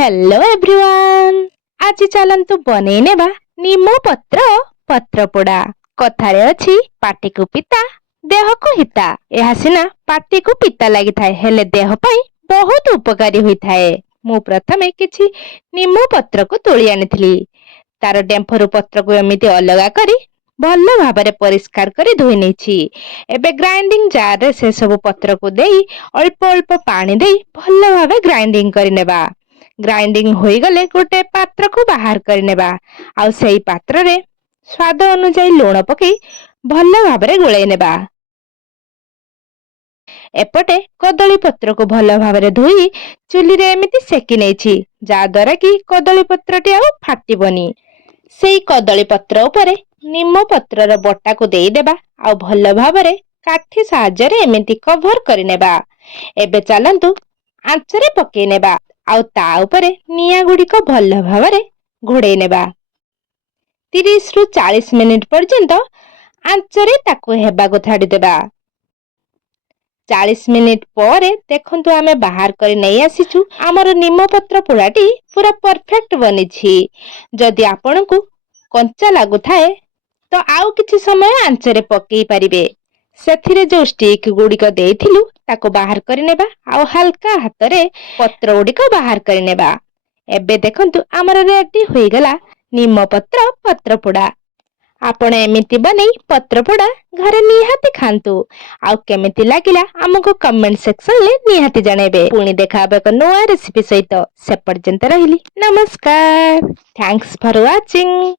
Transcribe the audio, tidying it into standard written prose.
Hello everyone. आज चलंतु बनेई नेबा नीम पत्र पत्र पोड़ा। कथारे अछि पाटी को पिता देह को हिता। एहा सिना पाटी को पिता लागि थाए हेले देह पई बहुत उपकारी होई थाए। मु प्रथमे किछि नीम पत्र को तोଳି आनिथिली। तार डेंफरु पत्र को एमिति अलगा करी भल्ल भाबरे परिष्कार करी धोई नेछि। एबे ग्राइंडिंग जार रे से सब पत्र को देई अल्प अल्प पानी देई भल्ल भाबे ग्राइंडिंग करी नेबा। ग्राइंडिंग होई गले गोटे पात्र को बाहर कर नेबा। आउ सेई पात्र रे स्वाद अनुसार लूण पकई भल्ल भाबरे गोळेई नेबा। एपटे कदली पत्र को भल्ल भाबरे धोई चुली रे एमिति सेकी नेछि जा द्वारा कि कदली पत्रटी आउ फाटिबनी। सेई कदली पत्र उपरे नीम पत्रर बटा को देई देबा आउ भल्ल भाबरे काठी साहाय्य रे एमिति कवर करि नेबा। एबे चलंतु आंचरे पकई नेबा आउ ता उपरे निया गुड़िक भल्ल भाबरे घोड़े नेबा। 30 रु 40 मिनिट पर्यंत आंचरे ताकू हेबा को छाड़ी देबा। 40 मिनिट परे देखंतु आमे बाहर करी नै आसीछु। हमर नीम पत्र पोड़ाटी पूरा परफेक्ट बनिछि। जदि आपनकु कंचा लागु थाए तो आउ किछि समय आंचरे पकई परिबे। सेथिरे जो स्टिक गुड़िक देइथिलु ताको बाहर करि नेबा आउ हल्का हाथ रे पत्र गुड़िक बाहर करि नेबा। एबे देखंतु हमर रेडी होई गला नीम पत्र पत्र पोड़ा। आपण एमिति बनेई पत्र पोड़ा घरे निहाती खांतु। आउ केमिति लागिला हमको कमेंट सेक्शन ले निहाती जणेबे। पुणी देखाबे को नया रेसिपी सहित। से पर्यंत रहिली नमस्कार। Thanks for watching.